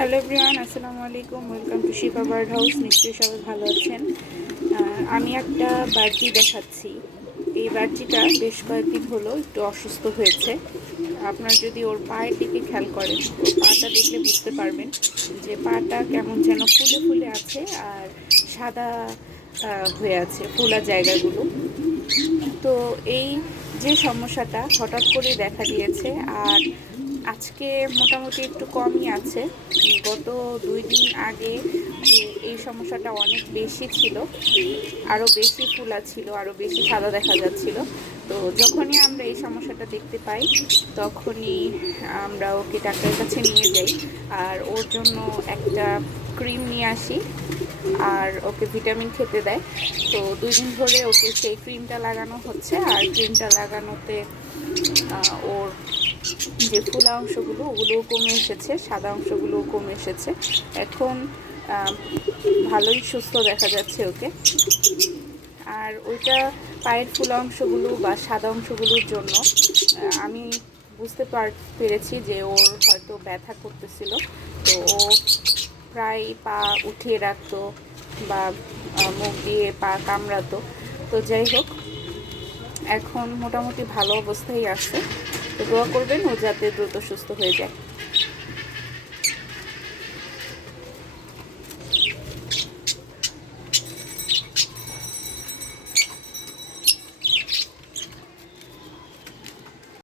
Hello everyone, আসসালামু আলাইকুম। Welcome to Shifa bird house নিশ্চয়ই সবাই ভালো আছেন। আমি একটা বার্জি দেখাচ্ছি। এই বার্জিটা বেশ কয়েকদিন হলো একটু অসুস্থ হয়েছে। আপনার যদি ওর পায়ের দিকে খেয়াল করেন পাটা দেখলে বুঝতে পারবেন যে পাটা কেমন যেন ফুলে ফুলে আছে আর সাদা হয়ে আছে ফুলা জায়গাগুলো। তো এই যে সমস্যাটা হঠাৎ করে দেখা দিয়েছে আর আজকে মোটামুটি একটু কমই আছে। গত দুই দিন আগে এই- সমস্যাটা অনেক বেশি ছিল। আরও বেশি ফুলা ছিল আরও বেশি সাদা দেখা যাচ্ছিল। তো যখনই আমরা এই সমস্যাটা দেখতে পাই, তখনই আমরা ওকে ডাক্তারের কাছে নিয়ে যাই। আর ওর জন্য একটা ক্রিম নিয়ে আসি আর ওকে ভিটামিন খেতে দেয়। তো দুই দিন ধরে ওকে সেই ক্রিমটা লাগানো হচ্ছে। আর ক্রিমটা লাগানোতে ওর যে ফুলা অংশগুলো, ওগুলোও কমে এসেছে, সাদা অংশগুলোও কমে এসেছে। এখন ভালোই সুস্থ দেখা যাচ্ছে ওকে। আর ওইটা পায়ের ফুলা অংশগুলো বা সাদা অংশগুলোর জন্য আমি বুঝতে পার, পেরেছি যে ওর হয়তো ব্যথা করতেছিল। তো ও প্রায় পা উঠিয়ে রাখতো বা মুখ দিয়ে পা কামড়াতো। তো যাই হোক, এখন মোটামুটি ভালো অবস্থায় আছে। দোয়া করবেন ও যাতে দ্রুত সুস্থ হয়ে যায়।